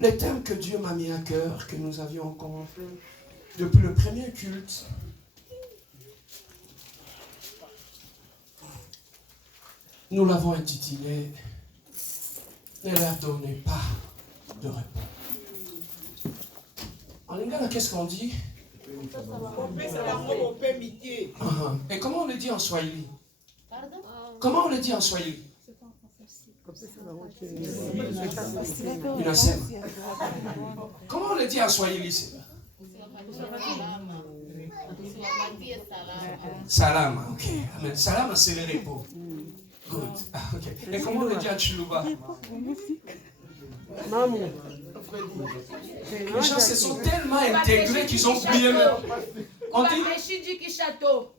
Les thèmes que Dieu m'a mis à cœur, que nous avions commencé depuis le premier culte, nous l'avons intitulé « Ne leur donnez pas de repos ». En lingala, qu'est-ce qu'on dit? Et comment on le dit en Swahili? Comment on le dit en Swahili? Inasema. Comment on le dit en Swahili? Salama, ok. Amen. Salama, c'est le repos. Good. Ah, okay. Et comment on le dit en Chiluba? Les gens se sont tellement intégrés qu'ils ont oublié même. On dit Diki Château.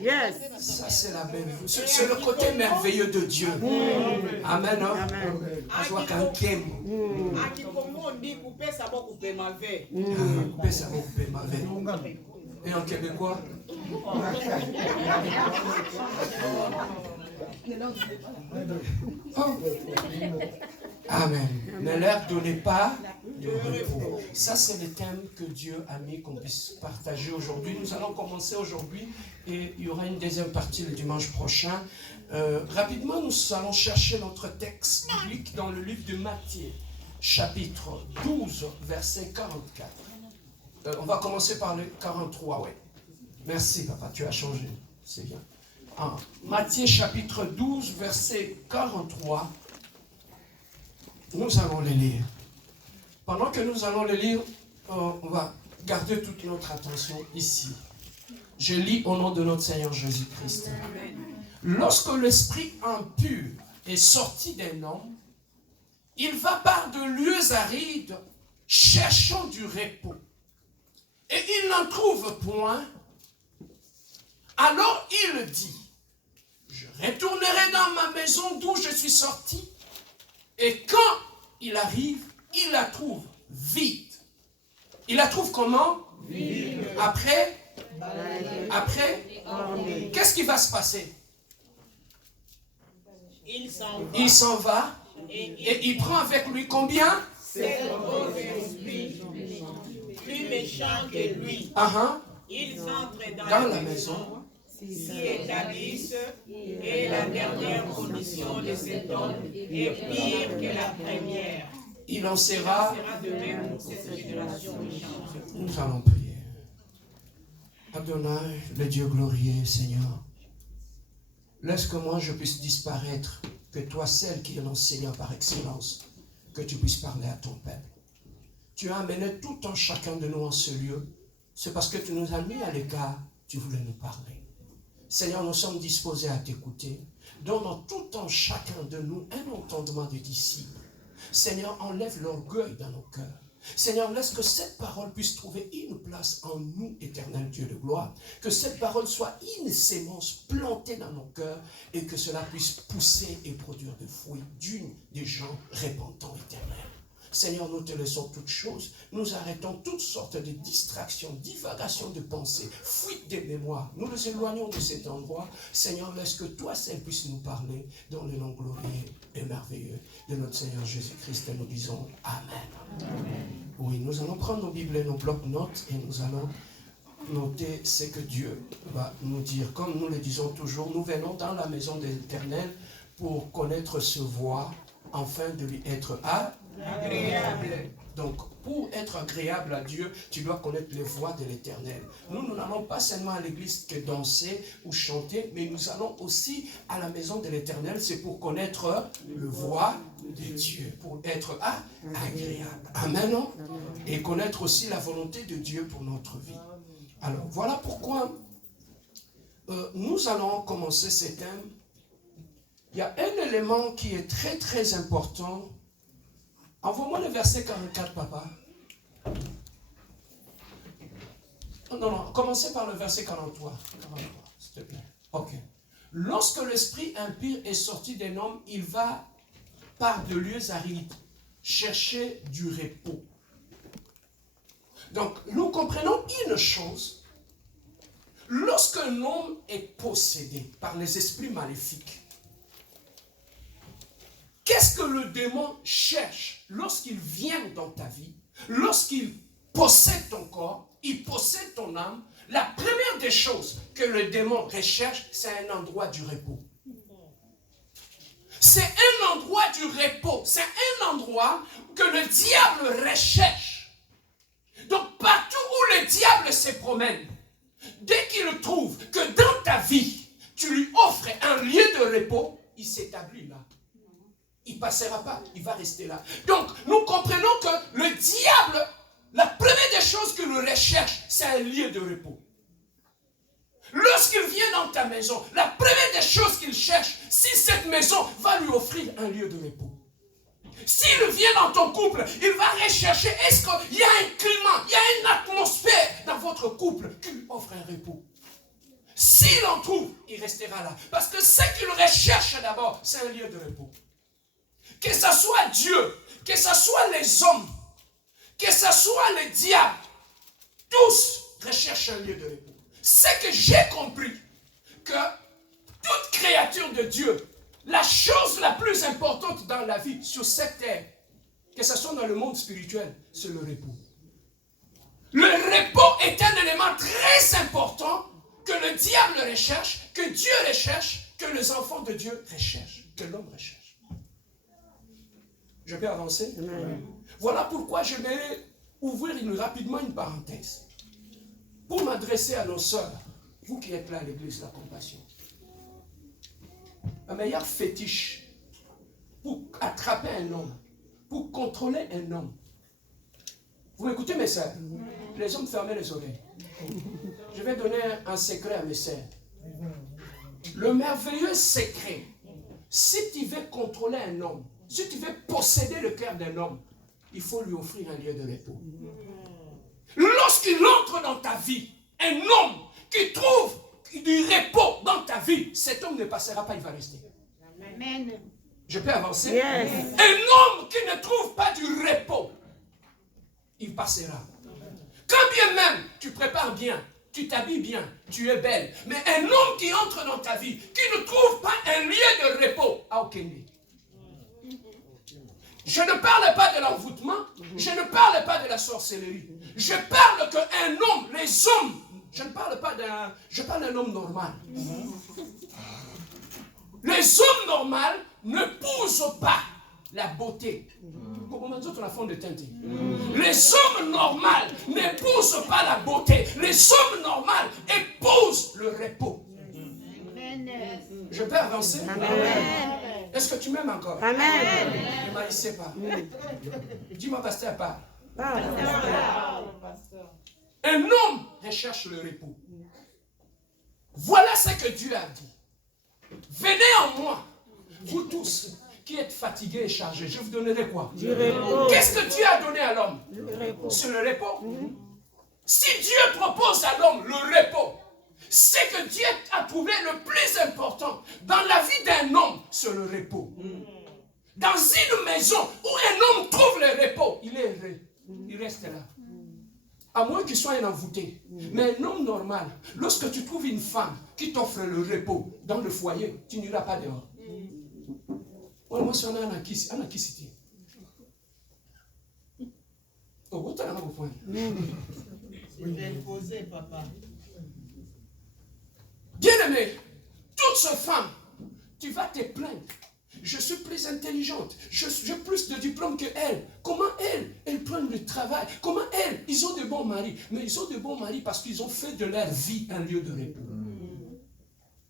Yes. Ça, c'est la belle vie. C'est le côté merveilleux de Dieu. Amen. Ajoa kankem. Et en québécois? Oh. Amen. Ne leur donnez pas de repos. Ça, c'est le thème que Dieu a mis qu'on puisse partager aujourd'hui. Nous allons commencer aujourd'hui et il y aura une deuxième partie le dimanche prochain. Rapidement, nous allons chercher notre texte biblique dans le livre de Matthieu, chapitre 12, verset 44. On va commencer par le 43, ouais. Merci, papa, tu as changé. C'est bien. Matthieu, chapitre 12, verset 43. Nous allons les lire. Pendant que nous allons les lire, on va garder toute notre attention ici. Je lis au nom de notre Seigneur Jésus-Christ. Lorsque l'esprit impur est sorti d'un homme, il va par de lieux arides, cherchant du repos. Et il n'en trouve point. Alors il dit, je retournerai dans ma maison d'où je suis sorti. Et quand il arrive, il la trouve vide. Il la trouve comment? Vide. Après, qu'est-ce qui va se passer? Il s'en va et il prend avec lui combien? 7 autres esprits plus méchants que lui. Ils entrent dans la maison, s'y établissent, et la dernière condition de cet homme est pire que la première. Il en sera de même pour cette génération méchante. Nous allons prier. Adonai, le Dieu glorieux, Seigneur, laisse que moi je puisse disparaître, que toi, celle qui est l'enseignant par excellence, que tu puisses parler à ton peuple. Tu as amené tout un chacun de nous en ce lieu. C'est parce que tu nous as mis à l'écart, tu voulais nous parler. Seigneur, nous sommes disposés à t'écouter. Donne en tout en chacun de nous un entendement de disciples. Seigneur, enlève l'orgueil dans nos cœurs. Seigneur, laisse que cette parole puisse trouver une place en nous, éternel Dieu de gloire. Que cette parole soit une sémence plantée dans nos cœurs et que cela puisse pousser et produire des fruits dignes des gens répandants, éternel. Seigneur, nous te laissons toutes choses. Nous arrêtons toutes sortes de distractions, divagations de pensées, fuites des mémoires. Nous nous éloignons de cet endroit. Seigneur, laisse que toi seul puisses nous parler dans le nom glorieux et merveilleux de notre Seigneur Jésus-Christ. Et nous disons Amen. Amen. Oui, nous allons prendre nos Bibles et nos blocs-notes et nous allons noter ce que Dieu va nous dire. Comme nous le disons toujours, nous venons dans la maison de l'Éternel pour connaître ce voie, afin de lui être agréable. Donc, pour être agréable à Dieu, tu dois connaître les voies de l'Éternel. Nous n'allons pas seulement à l'église que danser ou chanter, mais nous allons aussi à la maison de l'Éternel. C'est pour connaître le voie de Dieu, pour être agréable. Amen. Et connaître aussi la volonté de Dieu pour notre vie. Alors, voilà pourquoi nous allons commencer ce thème. Il y a un élément qui est très très important. Envoie-moi le verset 44, papa. Non, commencez par le verset 43. 43, s'il te plaît. Ok. Lorsque l'esprit impur est sorti d'un homme, il va par de lieux arides chercher du repos. Donc, nous comprenons une chose. Lorsqu'un homme est possédé par les esprits maléfiques, qu'est-ce que le démon cherche lorsqu'il vient dans ta vie, lorsqu'il possède ton corps, il possède ton âme? La première des choses que le démon recherche, c'est un endroit du repos. C'est un endroit du repos. C'est un endroit que le diable recherche. Donc partout où le diable se promène, dès qu'il trouve que dans ta vie, tu lui offres un lieu de repos, il s'établit là. Il ne passera pas, il va rester là. Donc nous comprenons que le diable, la première des choses qu'il recherche, c'est un lieu de repos. Lorsqu'il vient dans ta maison, la première des choses qu'il cherche, si cette maison va lui offrir un lieu de repos. S'il vient dans ton couple, il va rechercher, est-ce qu'il y a un climat, il y a une atmosphère dans votre couple qui lui offre un repos. S'il en trouve, il restera là. Parce que ce qu'il recherche d'abord, c'est un lieu de repos. Que ce soit Dieu, que ce soit les hommes, que ce soit le diable, tous recherchent un lieu de repos. C'est que j'ai compris que toute créature de Dieu, la chose la plus importante dans la vie sur cette terre, que ce soit dans le monde spirituel, c'est le repos. Le repos est un élément très important que le diable recherche, que Dieu recherche, que les enfants de Dieu recherchent, que l'homme recherche. Je peux avancer? Amen. Voilà pourquoi je vais ouvrir rapidement une parenthèse. Pour m'adresser à nos sœurs, vous qui êtes là à l'église de la compassion. La meilleure fétiche pour attraper un homme, pour contrôler un homme. Vous m'écoutez mes sœurs? Les hommes fermez les oreilles. Je vais donner un secret à mes sœurs. Le merveilleux secret, si tu veux contrôler un homme, si tu veux posséder le cœur d'un homme, il faut lui offrir un lieu de repos. Lorsqu'il entre dans ta vie, un homme qui trouve du repos dans ta vie, cet homme ne passera pas, il va rester. Amen. Je peux avancer? Yes. Un homme qui ne trouve pas du repos, il passera. Quand bien même tu prépares bien, tu t'habilles bien, tu es belle, mais un homme qui entre dans ta vie, qui ne trouve pas un lieu de repos, à aucun lieu. Je ne parle pas de l'envoûtement, je ne parle pas de la sorcellerie. Je parle qu'un homme, les hommes, je ne parle pas d'un, je parle d'un homme normal. Les hommes normaux ne poussent pas la beauté. Les hommes normaux n'épousent pas la beauté. Les hommes normaux épousent le repos. Je peux avancer? Amen. Est-ce que tu m'aimes encore? Amen. Ne m'haïssez pas. Dis-moi, pasteur, parle. Un homme recherche le repos. Voilà ce que Dieu a dit. Venez en moi, vous tous qui êtes fatigués et chargés. Je vous donnerai quoi? Qu'est-ce que Dieu a donné à l'homme? C'est le repos. Si Dieu propose à l'homme le repos, c'est que Dieu a trouvé le plus important dans la vie d'un homme, c'est le repos. Dans une maison où un homme trouve le repos, il est heureux. Il reste là. À moins qu'il soit un envoûté. Mais un homme normal, lorsque tu trouves une femme qui t'offre le repos dans le foyer, tu n'iras pas dehors. Moi, je suis un akisiti. Oh, vous avez un point. C'est posé, papa. Bien-aimé, toute cette femme, tu vas te plaindre. Je suis plus intelligente, j'ai plus de diplômes qu'elle. Comment elles prennent le travail? Comment ils ont de bons maris? Mais ils ont de bons maris parce qu'ils ont fait de leur vie un lieu de repos.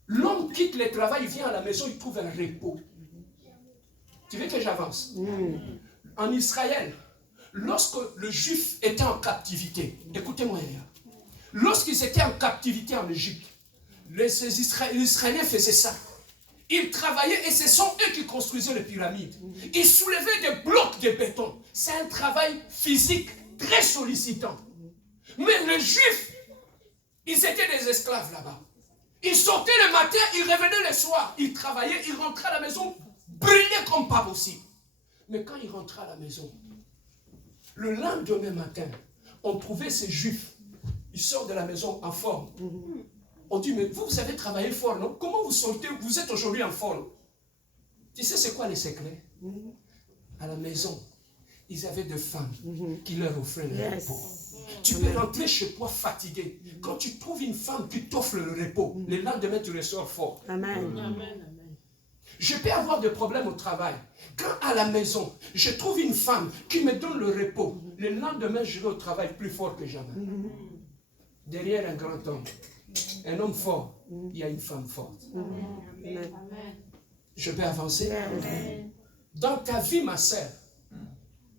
L'homme quitte le travail, il vient à la maison, il trouve un repos. Tu veux que j'avance? En Israël, lorsque le juif était en captivité, écoutez-moi, lorsqu'ils étaient en captivité en Égypte, les Israéliens faisaient ça. Ils travaillaient et ce sont eux qui construisaient les pyramides. Ils soulevaient des blocs de béton. C'est un travail physique très sollicitant. Mais les Juifs, ils étaient des esclaves là-bas. Ils sortaient le matin, ils revenaient le soir. Ils travaillaient, ils rentraient à la maison, brûlés comme pas possible. Mais quand ils rentraient à la maison, le lendemain matin, on trouvait ces Juifs. Ils sortent de la maison en forme. On dit, mais vous avez travaillé fort, non? Comment vous sortez, vous êtes aujourd'hui en forme? Tu sais c'est quoi le secret? À la maison, ils avaient des femmes qui leur offraient le repos. Tu peux rentrer chez toi fatigué. Quand tu trouves une femme qui t'offre le repos, le lendemain tu ressors fort. Amen. Je peux avoir des problèmes au travail. Quand à la maison, je trouve une femme qui me donne le repos, le lendemain je vais au travail plus fort que jamais. Derrière un grand homme, un homme fort, il y a une femme forte. Je peux avancer? Dans ta vie, ma sœur,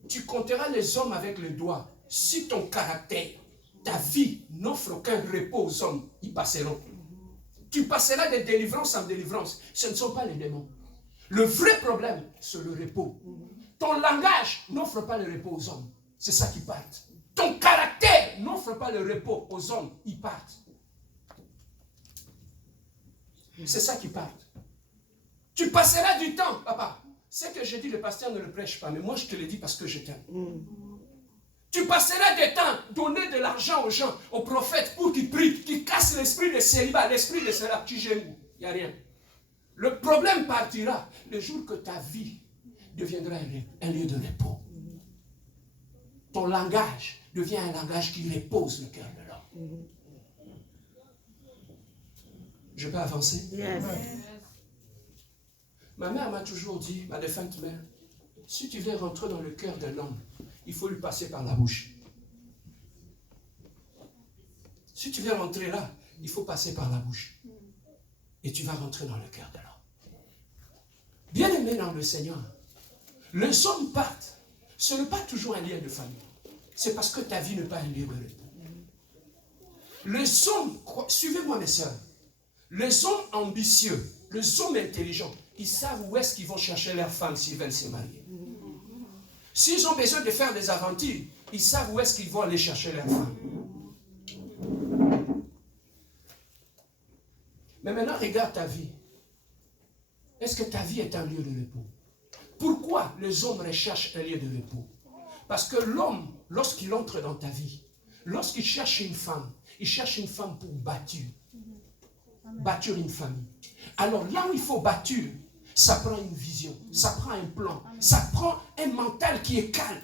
tu compteras les hommes avec le doigt. Si ton caractère, ta vie n'offre aucun repos aux hommes, ils passeront. Tu passeras de délivrance en délivrance. Ce ne sont pas les démons. Le vrai problème, c'est le repos. Ton langage n'offre pas le repos aux hommes. C'est ça qui part. Ton caractère n'offre pas le repos aux hommes. Ils partent. C'est ça qui part. Tu passeras du temps, papa. C'est que je dis, le pasteur ne le prêche pas, mais moi je te le dis parce que je t'aime. Tu passeras du temps, donner de l'argent aux gens, aux prophètes, pour qu'ils prient, qu'ils cassent l'esprit de célibat, l'esprit de cela. Tu gênes où? Il n'y a rien. Le problème partira le jour que ta vie deviendra un lieu de repos. Ton langage devient un langage qui repose le cœur de l'homme. Je peux avancer? Yes. Ma mère m'a toujours dit, ma défunte mère, si tu veux rentrer dans le cœur d'un homme, il faut lui passer par la bouche. Si tu veux rentrer là, il faut passer par la bouche. Et tu vas rentrer dans le cœur de l'homme. Bien-aimé dans le Seigneur, les hommes partent. Ce n'est pas toujours un lien de famille. C'est parce que ta vie n'est pas un lieu de repos. Les hommes, suivez-moi mes soeurs, les hommes ambitieux, les hommes intelligents, ils savent où est-ce qu'ils vont chercher leur femme s'ils veulent se marier. S'ils ont besoin de faire des aventures, ils savent où est-ce qu'ils vont aller chercher leur femme. Mais maintenant, regarde ta vie. Est-ce que ta vie est un lieu de repos? Pourquoi les hommes recherchent un lieu de repos? Parce que l'homme, lorsqu'il entre dans ta vie, lorsqu'il cherche une femme, il cherche une femme pour bâtir une famille. Alors là où il faut bâtir, ça prend une vision, ça prend un plan, ça prend un mental qui est calme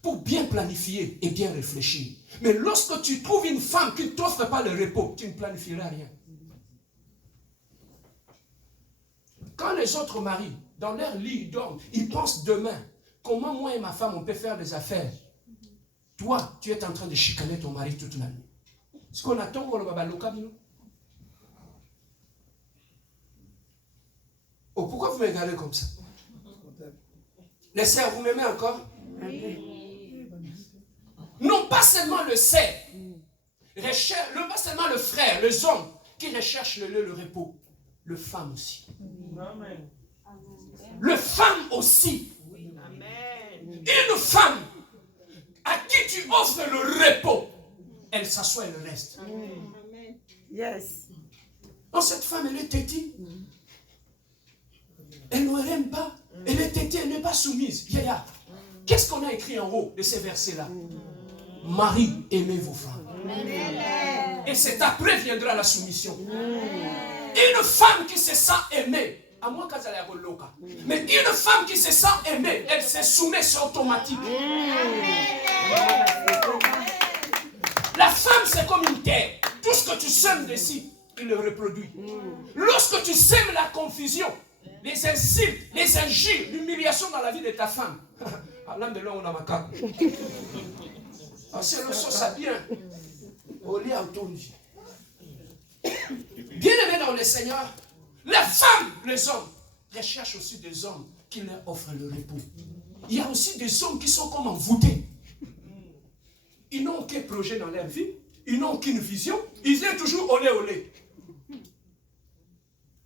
pour bien planifier et bien réfléchir. Mais lorsque tu trouves une femme qui ne t'offre pas le repos, tu ne planifieras rien. Quand les autres maris, dans leur lit, ils dorment, ils pensent demain, comment moi et ma femme, on peut faire des affaires. Toi, tu es en train de chicaner ton mari toute la nuit. Ce qu'on attend, on va le Oh, pourquoi vous me regardez comme ça? Les sœurs, vous m'aimez encore? Non pas seulement le sœur, pas seulement le frère, les hommes qui recherchent le repos, le femme aussi. Le femme aussi. Une femme à qui tu offres le repos, elle s'assoit et le reste. Yes. Non, cette femme, elle est têtue. Elle ne l'aime pas. Elle est têtue, elle n'est pas soumise. Yaya. Qu'est-ce qu'on a écrit en haut de ces versets-là? Marie, aimez vos femmes. Et c'est après viendra la soumission. Une femme qui se sent aimée, à moins qu'elle ait un loca. Mais une femme qui se sent aimée, elle se soumet, c'est automatique. La femme, c'est comme une terre. Tout ce que tu sèmes dessus, il le reproduit. Lorsque tu sèmes la confusion, les insultes, les injures, l'humiliation dans la vie de ta femme, c'est le sens à bien. Bien aimé dans le Seigneur, les femmes, les hommes, recherchent aussi des hommes qui leur offrent le repos. Il y a aussi des hommes qui sont comme envoûtés. Ils n'ont aucun projet dans leur vie, ils n'ont aucune vision, ils viennent toujours olé olé.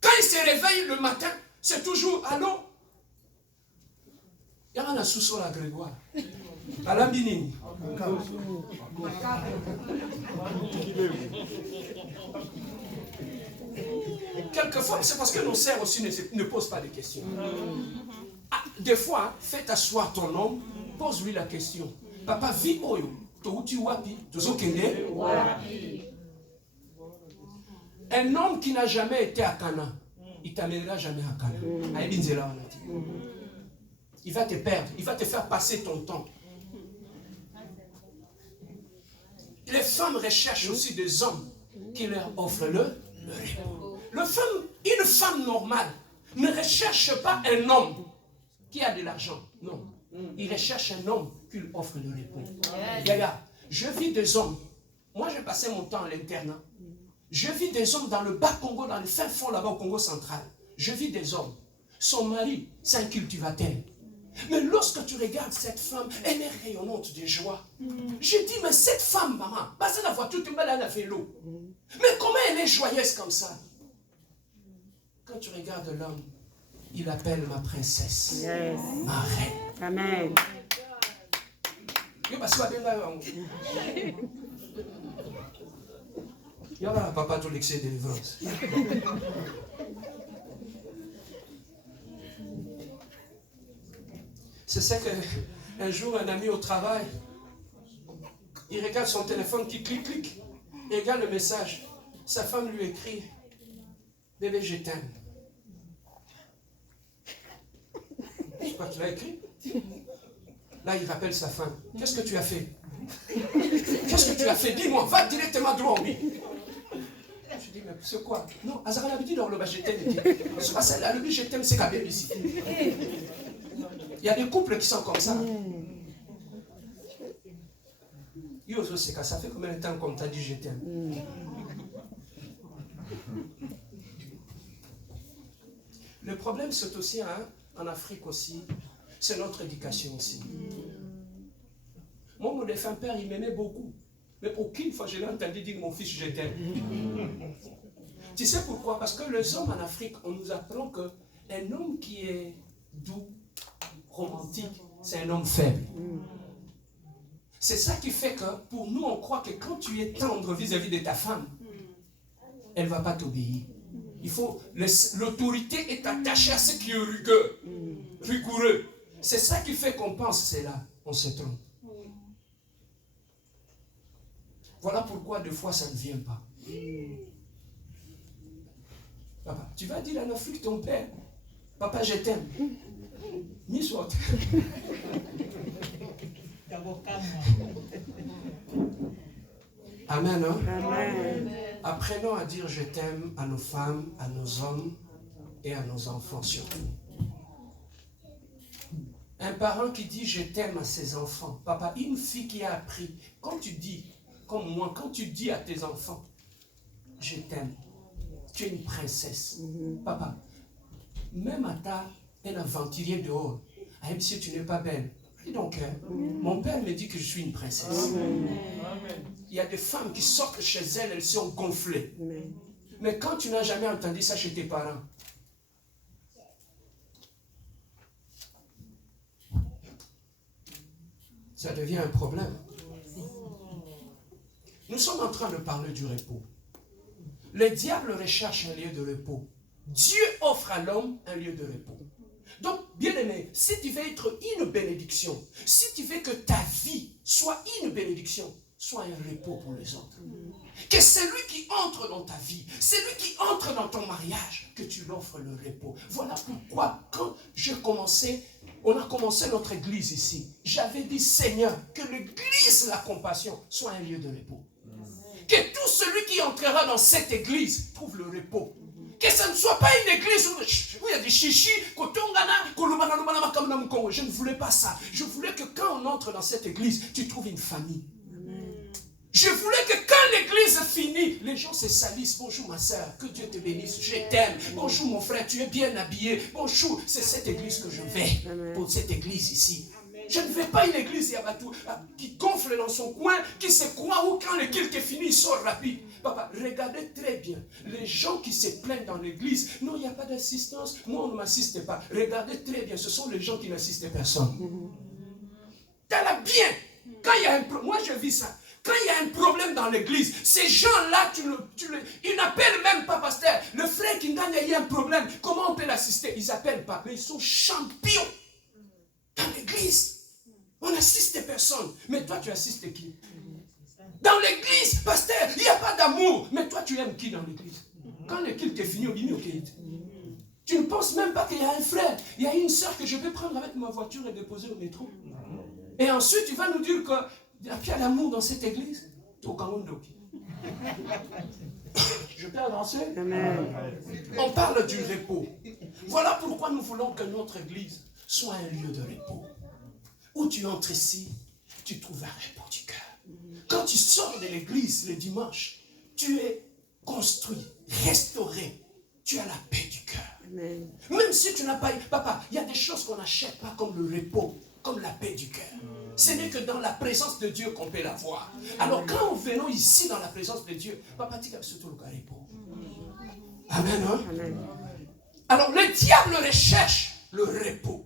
Quand ils se réveillent le matin, c'est toujours allô. Il y a un sous-sol à Grégoire. À la Binini. Quelquefois, c'est parce que nos sœurs aussi ne posent pas de questions. Ah, des fois, fais asseoir ton homme, pose-lui la question. Papa, vie oyo, touti wapi, tozokende. Un homme qui n'a jamais été à Cana, il ne t'amènera jamais à Cana. il va te perdre, il va te faire passer ton temps. Les femmes recherchent aussi des hommes qui leur offrent le repos. Une femme normale ne recherche pas un homme qui a de l'argent. Non. Il recherche un homme qui lui offre le repos. Regarde, je vis des hommes. Moi, j'ai passé mon temps à l'internat. Je vis des hommes dans le bas Congo, dans le fin fond là-bas au Congo central. Je vis des hommes. Son mari, c'est un cultivateur. Mais lorsque tu regardes cette femme, elle est rayonnante de joie. Je dis, mais cette femme, maman, passe la voiture, tu mets là, elle a fait l'eau. Mais comment elle est joyeuse comme ça? Quand tu regardes l'homme, il appelle ma princesse, yes. Ma reine. Amen. Il y aura papa tout l'excès de délivrance. C'est ça qu'un jour, un ami au travail, il regarde son téléphone qui clique, il regarde le message. Sa femme lui écrit, bébé, je t'aime. Je sais pas qui l'a écrit. Là, il rappelle sa femme. Qu'est-ce que tu as fait? Qu'est-ce que tu as fait? Dis-moi, va directement devant lui. Je dis, mais c'est quoi? Non, Azara l'a dit dans le bas, je t'aime. C'est pas celle-là, le but, je t'aime, c'est Kabel ici. Il y a des couples qui sont comme ça. Yozo, c'est que ça fait combien de temps qu'on t'a dit je t'aime? Le problème, c'est aussi, en Afrique aussi, c'est notre éducation aussi. Moi, mon défunt père, il m'aimait beaucoup. Mais aucune fois, je l'ai entendu dire, mon fils, je t'aime. Tu sais pourquoi? Parce que les hommes en Afrique, on nous apprend qu'un homme qui est doux, romantique, c'est un homme faible. C'est ça qui fait que, pour nous, on croit que quand tu es tendre vis-à-vis de ta femme, elle ne va pas t'obéir. L'autorité est attachée à ce qui est rigoureux. C'est ça qui fait qu'on pense c'est là. On se trompe. Voilà pourquoi deux fois ça ne vient pas. Papa, tu vas dire en Afrique ton père, papa je t'aime. Ni soit. Amen, hein? Amen. Apprenons à dire je t'aime à nos femmes, à nos hommes et à nos enfants surtout. Un parent qui dit je t'aime à ses enfants, papa, une fille qui a appris, quand tu dis, comme moi, quand tu dis à tes enfants, je t'aime, tu es une princesse. Papa, même à ta, un aventurier dehors, même si tu n'es pas belle, dis donc, mon père me dit que je suis une princesse. Amen. Il y a des femmes qui sortent chez elles, elles sont gonflées. Amen. Mais quand tu n'as jamais entendu ça chez tes parents, ça devient un problème. Nous sommes en train de parler du repos. Le diable recherche un lieu de repos. Dieu offre à l'homme un lieu de repos. Donc, bien aimé, si tu veux être une bénédiction, si tu veux que ta vie soit une bénédiction, sois un repos pour les autres. Que celui qui entre dans ta vie, celui qui entre dans ton mariage, que tu l'offres le repos. Voilà pourquoi, quand on a commencé notre église ici, j'avais dit, Seigneur, que l'église, la compassion, soit un lieu de repos. Que tout celui qui entrera dans cette église trouve le repos. Que ce ne soit pas une église où il y a des chichis, je ne voulais pas ça. Je voulais que quand on entre dans cette église, tu trouves une famille. Je voulais que quand l'église finit, les gens se salissent. Bonjour ma soeur, que Dieu te bénisse, je t'aime. Bonjour mon frère, tu es bien habillé. Bonjour, c'est cette église que je vais. Pour cette église ici. Je ne veux pas une église qui gonfle dans son coin, qui se croit où quand le culte est fini, il sort rapide. Papa, regardez très bien. Les gens qui se plaignent dans l'église, non, il n'y a pas d'assistance, moi on ne m'assiste pas. Regardez très bien, ce sont les gens qui n'assistent personne. T'as la bien. Quand il y a un problème, moi je vis ça. Quand il y a un problème dans l'église, ces gens-là, ils n'appellent même pas pasteur. Le frère qui gagne, il y a un problème. Comment on peut l'assister? Ils n'appellent pas, mais ils sont champions dans l'église. On assiste personne. Mais toi, tu assistes qui? Dans l'église, pasteur, il n'y a pas d'amour. Mais toi, tu aimes qui dans l'église? Quand le culte est fini, au milieu, Tu ne penses même pas qu'il y a un frère, il y a une soeur que je vais prendre avec ma voiture et déposer au métro. Et ensuite, tu vas nous dire qu'il y a l'amour dans cette église. Je peux avancer? On parle du repos. Voilà pourquoi nous voulons que notre église soit un lieu de repos. Où tu entres ici, tu trouves un repos du cœur. Quand tu sors de l'église le dimanche, tu es construit, restauré. Tu as la paix du cœur. Même si tu n'as pas... Papa, il y a des choses qu'on n'achète pas comme le repos, comme la paix du cœur. Ce n'est que dans la présence de Dieu qu'on peut l'avoir. Alors quand nous venons ici dans la présence de Dieu, papa, tu as surtout le repos. Amen, hein? Amen. Alors le diable recherche le repos.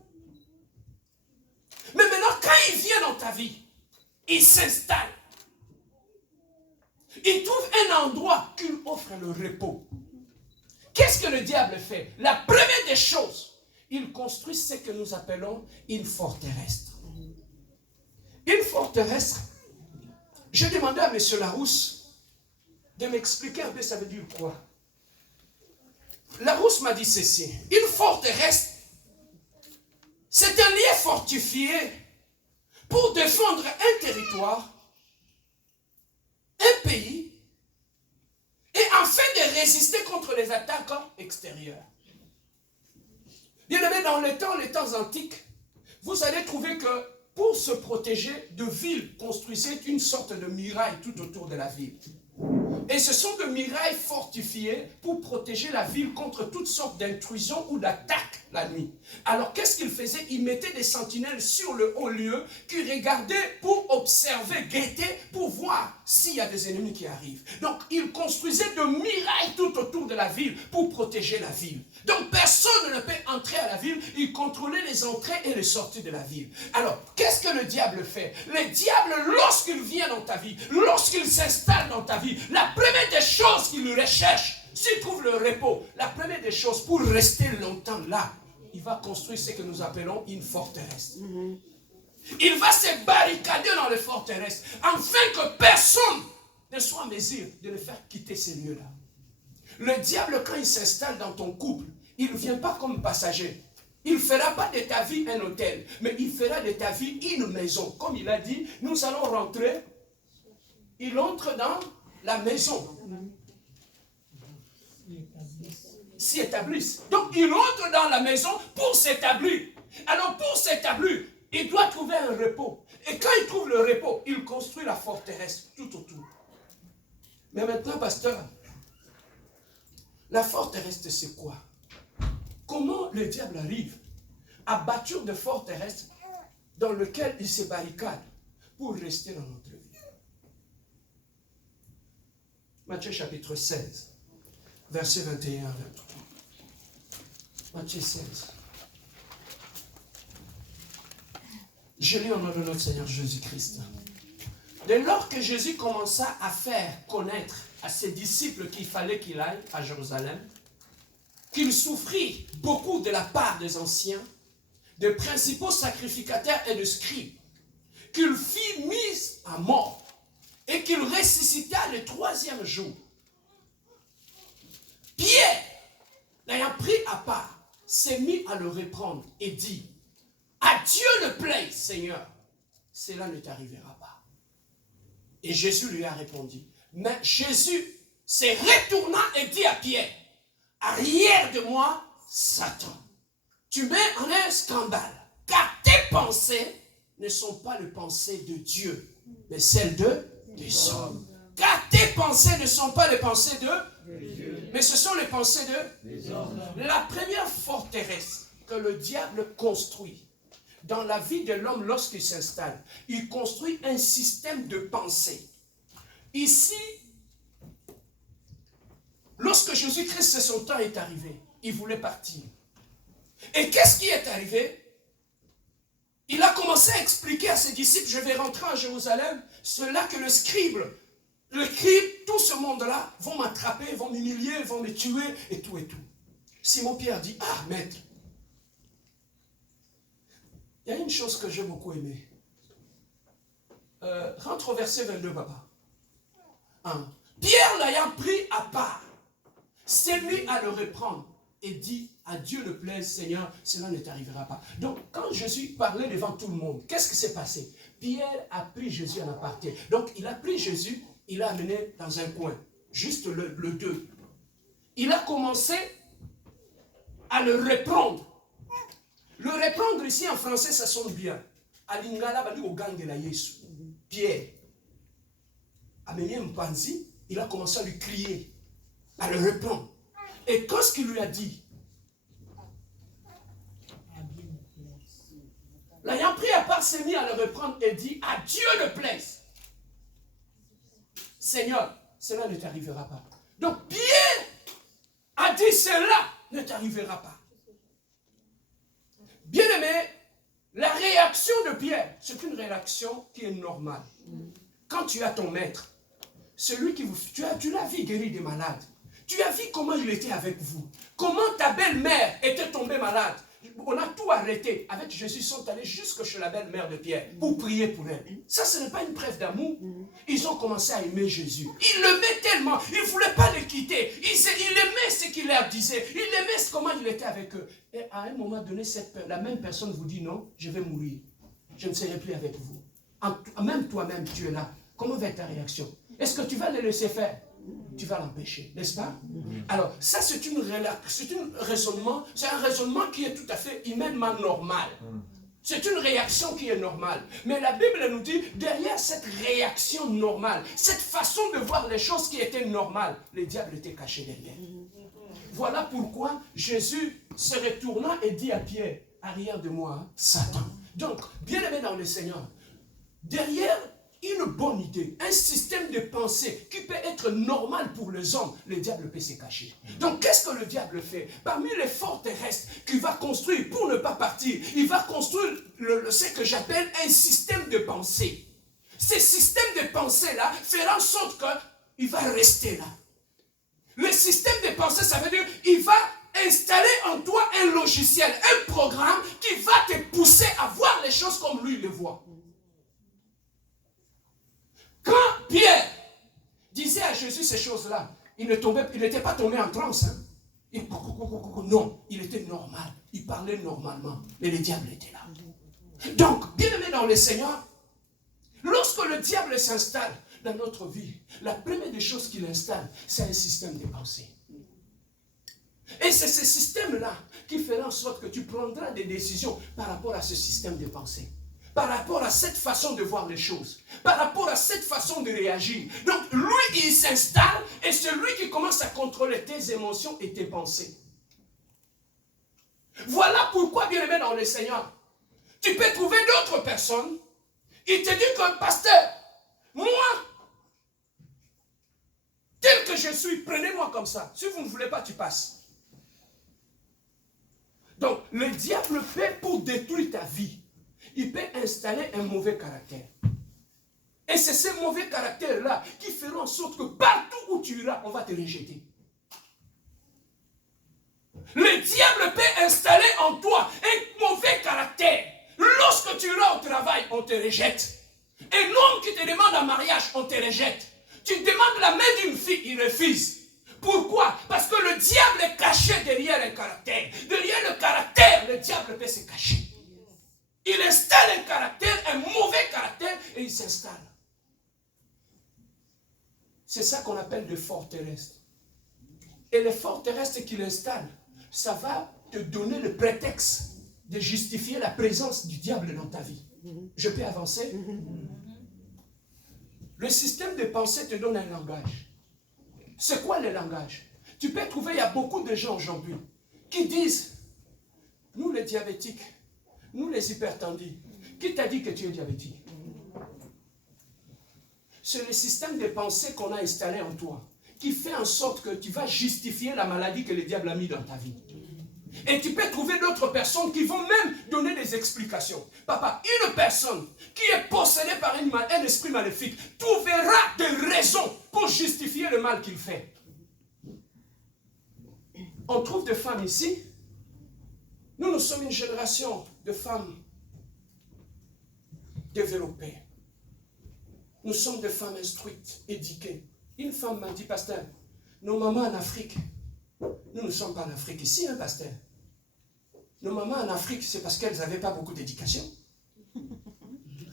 Mais maintenant, quand il vient dans ta vie, il s'installe. Il trouve un endroit qui lui offre le repos. Qu'est-ce que le diable fait? La première des choses, il construit ce que nous appelons une forteresse. Une forteresse, j'ai demandé à M. Larousse de m'expliquer un peu ça veut dire quoi. Larousse m'a dit ceci. Une forteresse, c'est un lieu fortifié pour défendre un territoire, un pays, et afin de résister contre les attaques extérieures. Bien aimé, dans les temps antiques, vous allez trouver que pour se protéger de villes, construisaient une sorte de muraille tout autour de la ville. Et ce sont des murailles fortifiées pour protéger la ville contre toutes sortes d'intrusions ou d'attaques la nuit. Alors qu'est-ce qu'ils faisaient? Ils mettaient des sentinelles sur le haut lieu qui regardaient pour observer, guetter, pour voir s'il y a des ennemis qui arrivent. Donc ils construisaient des murailles tout autour de la ville pour protéger la ville. Donc personne ne peut entrer à la ville, ils contrôlaient les entrées et les sorties de la ville. Alors qu'est-ce que le diable fait? Le diable, lorsqu'il vient dans ta vie, lorsqu'il s'installe dans ta vie, la première des choses qu'il recherche, s'il trouve le repos, la première des choses pour rester longtemps là, il va construire ce que nous appelons une forteresse. Il va se barricader dans les forteresses afin que personne ne soit en mesure de le faire quitter ces lieux-là. Le diable, quand il s'installe dans ton couple, il ne vient pas comme passager. Il ne fera pas de ta vie un hôtel, mais il fera de ta vie une maison. Comme il a dit, nous allons rentrer. Il entre dans la maison. S'y établissent. Donc il entre dans la maison pour s'établir. Alors pour s'établir, il doit trouver un repos. Et quand il trouve le repos, il construit la forteresse tout autour. Mais maintenant, pasteur, la forteresse, c'est quoi? Comment le diable arrive à bâtir de forteresses dans lesquelles il se barricade pour rester dans notre vie? Matthieu chapitre 16, versets 21 à 23. Matthieu 16. Je lis au nom de notre Seigneur Jésus-Christ. Dès lors que Jésus commença à faire connaître à ses disciples qu'il fallait qu'il aille à Jérusalem, qu'il souffrit beaucoup de la part des anciens, des principaux sacrificateurs et de scribes, qu'il fut mis à mort et qu'il ressuscita le 3e jour. Pierre, l'ayant pris à part, s'est mis à le reprendre et dit: à Dieu le plaît, Seigneur, cela ne t'arrivera pas. Et Jésus lui a répondu. Mais Jésus se retourna et dit à Pierre: arrière de moi, Satan. Tu mets en un scandale, car tes pensées ne sont pas les pensées de Dieu, mais celles des hommes. Car tes pensées ne sont pas les pensées de Dieu, mais ce sont les pensées des hommes. La première forteresse que le diable construit dans la vie de l'homme lorsqu'il s'installe, il construit un système de pensée. Ici, lorsque Jésus-Christ, son temps est arrivé, il voulait partir. Et qu'est-ce qui est arrivé? Il a commencé à expliquer à ses disciples: je vais rentrer à Jérusalem, c'est là que le scribe, tout ce monde-là vont m'attraper, vont m'humilier, vont me tuer et tout et tout. Simon-Pierre dit: ah, maître, il y a une chose que j'ai beaucoup aimée. Rentre au verset 22, papa. Pierre l'ayant pris à part, s'est mis à le reprendre et dit, à Dieu le plaise, Seigneur, cela ne t'arrivera pas. Donc, quand Jésus parlait devant tout le monde, qu'est-ce qui s'est passé? Pierre a pris Jésus en aparté. Donc, il a pris Jésus, il l'a amené dans un coin, juste le 2. Il a commencé à le reprendre. Le reprendre ici en français, ça sonne bien. Alingala bali au gang de la Yesu. Pierre a mené un panzi, il a commencé à lui crier, à le reprendre. Et qu'est-ce qu'il lui a dit? L'ayant pris à part, s'est mis à le reprendre et dit, à Dieu le plaise. Seigneur, cela ne t'arrivera pas. Donc Pierre a dit, cela ne t'arrivera pas. Bien-aimé, la réaction de Pierre, c'est une réaction qui est normale. Quand tu as ton maître, celui qui vous... Tu l'as vu guérir des malades. Tu as vu comment il était avec vous. Comment ta belle-mère était tombée malade. On a tout arrêté. Avec Jésus, ils sont allés jusque chez la belle-mère de Pierre pour prier pour elle. Ça, ce n'est pas une preuve d'amour. Ils ont commencé à aimer Jésus. Ils l'aimaient tellement. Ils ne voulaient pas le quitter. Ils aimaient ce qu'il leur disait. Ils aimaient comment il était avec eux. Et à un moment donné, la même personne vous dit non, je vais mourir. Je ne serai plus avec vous. Même toi-même, tu es là. Comment va être ta réaction? Est-ce que tu vas le laisser faire? Tu vas l'empêcher, n'est-ce pas? Alors, ça c'est un raisonnement qui est tout à fait humainement normal. C'est une réaction qui est normale. Mais la Bible nous dit, derrière cette réaction normale, cette façon de voir les choses qui était normale, le diable était caché derrière. Voilà pourquoi Jésus se retourna et dit à Pierre, arrière de moi, hein, Satan. Donc, bien aimé dans le Seigneur, derrière une bonne idée, un système de pensée qui peut être normal pour les hommes, le diable peut se cacher. Donc qu'est-ce que le diable fait? Parmi les forteresses qu'il va construire pour ne pas partir, il va construire ce que j'appelle un système de pensée. Ce système de pensée-là fera en sorte qu'il va rester là. Le système de pensée, ça veut dire qu'il va installer en toi un logiciel, un programme qui va te pousser à voir les choses comme lui le voit. Quand Pierre disait à Jésus ces choses-là, il n'était pas tombé en transe. Hein. Non, il était normal. Il parlait normalement. Mais le diable était là. Donc, bien aimé dans le Seigneur, lorsque le diable s'installe dans notre vie, la première des choses qu'il installe, c'est un système de pensée. Et c'est ce système-là qui fera en sorte que tu prendras des décisions par rapport à ce système de pensée. Par rapport à cette façon de voir les choses, par rapport à cette façon de réagir. Donc, lui, il s'installe et c'est lui qui commence à contrôler tes émotions et tes pensées. Voilà pourquoi, bien-aimé dans le Seigneur, tu peux trouver d'autres personnes, ils te disent que, pasteur, moi, tel que je suis, prenez-moi comme ça. Si vous ne voulez pas, tu passes. Donc, le diable fait pour détruire ta vie. Il peut installer un mauvais caractère. Et c'est ce mauvais caractère-là qui fera en sorte que partout où tu iras, on va te rejeter. Le diable peut installer en toi un mauvais caractère. Lorsque tu iras au travail, on te rejette. Un homme qui te demande un mariage, on te rejette. Tu demandes la main d'une fille, il refuse. Pourquoi? Parce que le diable est caché derrière un caractère. Derrière le caractère, le diable peut se cacher. Il installe un caractère, un mauvais caractère, et il s'installe. C'est ça qu'on appelle des forteresses. Et les forteresses qu'il installe, ça va te donner le prétexte de justifier la présence du diable dans ta vie. Je peux avancer? Le système de pensée te donne un langage. C'est quoi le langage? Tu peux trouver, il y a beaucoup de gens aujourd'hui qui disent, nous les diabétiques, nous les hypertendus, qui t'a dit que tu es diabétique? C'est le système de pensée qu'on a installé en toi, qui fait en sorte que tu vas justifier la maladie que le diable a mis dans ta vie. Et tu peux trouver d'autres personnes qui vont même donner des explications. Papa, une personne qui est possédée par un esprit maléfique trouvera des raisons pour justifier le mal qu'il fait. On trouve des femmes ici. Nous sommes une génération de femmes développées. Nous sommes des femmes instruites, éduquées. Une femme m'a dit, pasteur, nos mamans en Afrique Nous ne sommes pas en Afrique ici, hein, pasteur. Nos mamans en Afrique, c'est parce qu'elles n'avaient pas beaucoup d'éducation.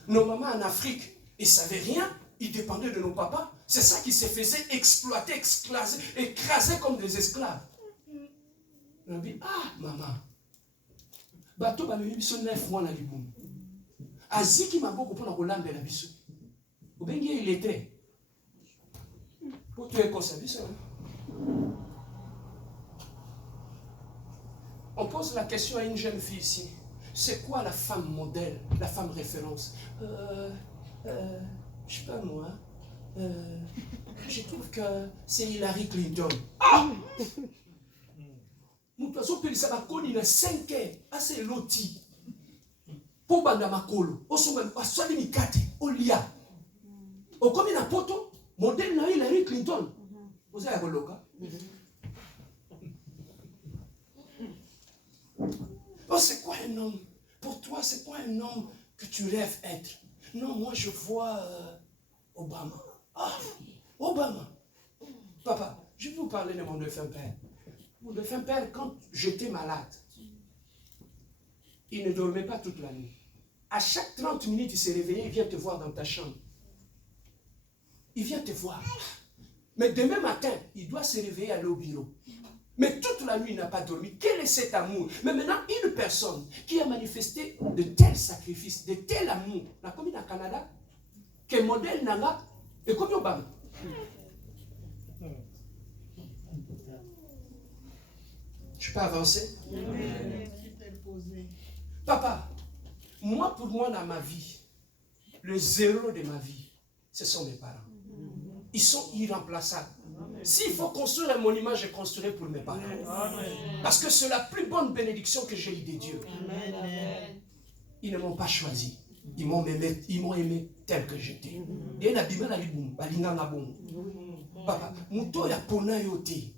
Nos mamans en Afrique, ils ne savaient rien, ils dépendaient de nos papas. C'est ça qui se faisait exploiter, écraser comme des esclaves. On dit, ah, maman, bateau va me dire 9 mois dans le boum. Aziki m'a beaucoup pour la la biso. Ou bien il est très. Pour tuer comme ça, on pose la question à une jeune fille ici. C'est quoi la femme modèle, la femme référence? Je sais pas moi. Je trouve que c'est Hillary Clinton. Ah! Nous faisons que ça va connaître 5 ans. Ah, c'est loti. Pour banda makolo. Au sommet, à soigner mikate, au lia. Au comme une poto, modèle na Hillary Clinton. Vous avez un loca. Oh, c'est quoi un homme? Pour toi, c'est quoi un homme que tu rêves être? Non, moi je vois Obama. Ah, Obama. Papa, je vais vous parler de mon défunt père. Mon défunt père, quand j'étais malade, il ne dormait pas toute la nuit. À chaque 30 minutes, il s'est réveillé, il vient te voir dans ta chambre. Il vient te voir. Mais demain matin, il doit se réveiller, aller au bureau. Mais toute la nuit, il n'a pas dormi. Quel est cet amour? Mais maintenant, une personne qui a manifesté de tels sacrifices, de tel amour, la commune à Canada, que modèle Nanga, et comme Obama. Je peux avancer? Papa, moi, pour moi, dans ma vie, le zéro de ma vie, ce sont mes parents. Ils sont irremplaçables. S'il faut construire un monument, je construirai pour mes parents. Parce que c'est la plus bonne bénédiction que j'ai eue des dieux. Ils ne m'ont pas choisi. Ils m'ont aimé tel que j'étais. Papa, muto ya pona yo te.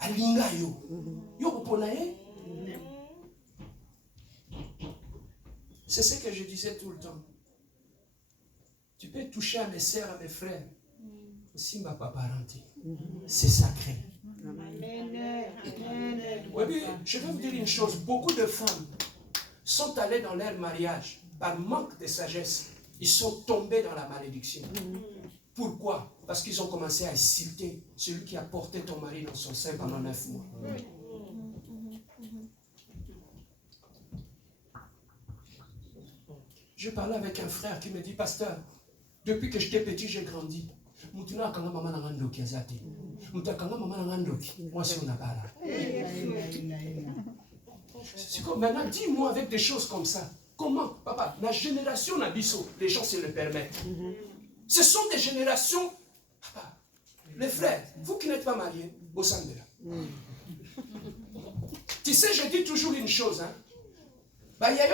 Alinga yo. Yo pona ye. C'est ce que je disais tout le temps. Tu peux toucher à mes sœurs, à mes frères. Aussi ma parenté. C'est sacré. Oui, mais je vais vous dire une chose. Beaucoup de femmes sont allées dans leur mariage par manque de sagesse. Ils sont tombés dans la malédiction. Pourquoi? Parce qu'ils ont commencé à insulter celui qui a porté ton mari dans son sein pendant 9 mois. Je parlais avec un frère qui me dit, pasteur, depuis que j'étais petit, j'ai grandi. Moi, si on a pas là. Maintenant, dis-moi avec des choses comme ça. Comment, papa, la génération Nabiso, les gens se le permettent. Ce sont des générations. Papa, les frères, vous qui n'êtes pas mariés, au Sandera. Tu sais, je dis toujours une chose. Hein?